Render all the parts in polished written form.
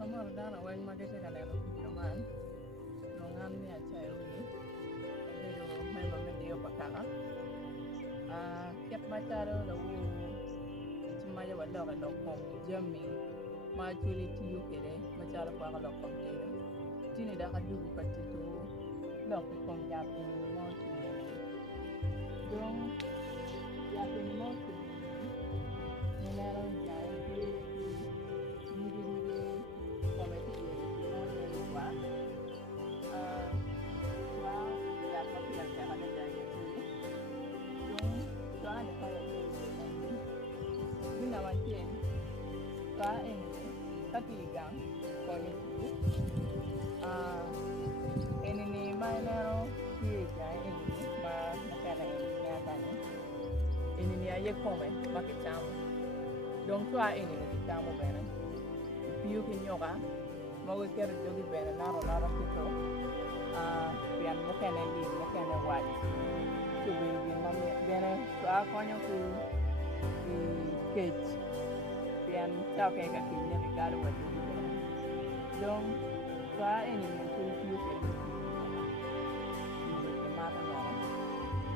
Kamar dana wany magete ka neno video man nung an ni acha ewi bedo member medio pakala kiat macharo la wu chimaja wala ka lokong jami ma chuli tiyu kere macharo kwa ka lokong kere tini da ka dugu patitu lokong kong yapi ni mo chuli dong yapi ni mo chuli ni nero jai di kometi ye mo ne kwa kwa ya ko pia ka ka da ye dong kwa ni ka ye bina wanchen kwa ene katigang konyo ene ni mainero ye jai ene ma nakana ene nyakane ene ni aye kome makicham dong kwa ene ni kitamo bene piu kinyoka mago kero jogi bene naro kito pian mokene li mokene waj chubi bin mami bene kwa konyo ku kech pian chao ke ka kinya ke garo waj bene dong kwa ene ni churi piu ke ke mata no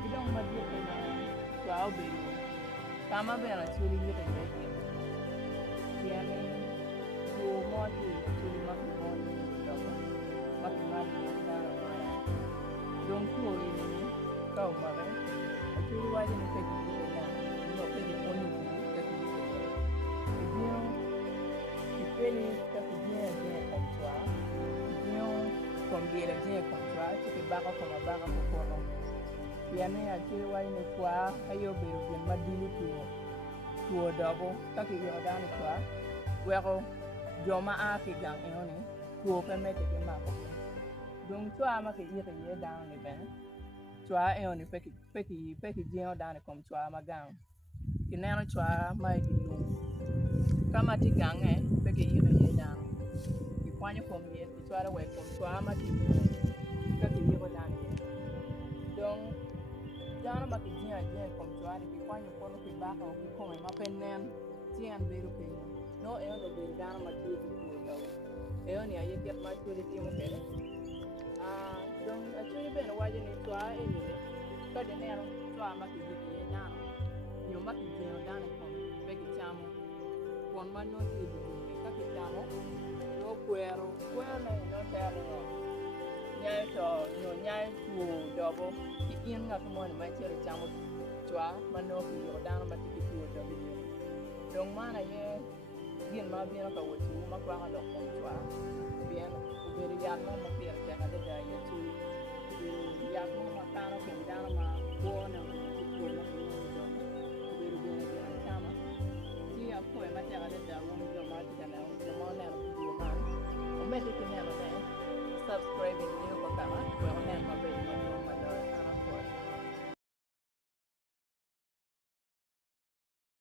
idong madye ke na kwa oberu kama bene churi yete yete pian moti churi maki moti dogo maki mati dana mara dong tuo ini kau mara churi waje ni peki ni na no peki oni ni peki ni ibio ipeni ka kujia je komtwa ibio komgira je komtwa chiki baka koma baka kokono piane ya churi waje ni kwa ayo beru gen madili tuo dogo kaki yo dana kwa weko joma a ki gang eoni tuo pe mete ke mako dung chua ma ke yete ye down ni ben chua eoni peki jeo down kom chua ma gang kineno chua ma di lum kama ti gang peki yete ye down ki kwanyo kom ye ki chua we kom chua ma ti ka ki yego down ye dung jana ma ki jeo kom chua ni ki kwanyo kono ki baka o ki kome ma penen jian beru pe no eno beru dana ma ti eo ni aye kiat ma churi ti mo kele dong a churi ben waje ni twa eni le ka de ne twa ma ki ji ye na yo ma ki je na ne ko be ki chamo kon ma no ti du ni ka ki chamo no kwero ne no tero no nyai to no nyai tu dobo ki in nga ko mo ni ma chere chamo twa ma no ki yo dana ma ti ki tu dobo dong mana ye bien ma bien ka wo tu ma kwa ka ko twa bien uberi ya no ma pier te ka de ya ye tu ya no ma ta no ke da ma ko na ti ko ma ko no uberi bien ya chama ti ya ko ma ta ka de da wo mo ma ti ka na wo mo na video ma o me ti ke na no subscribe ni ko ka ma ko na ma be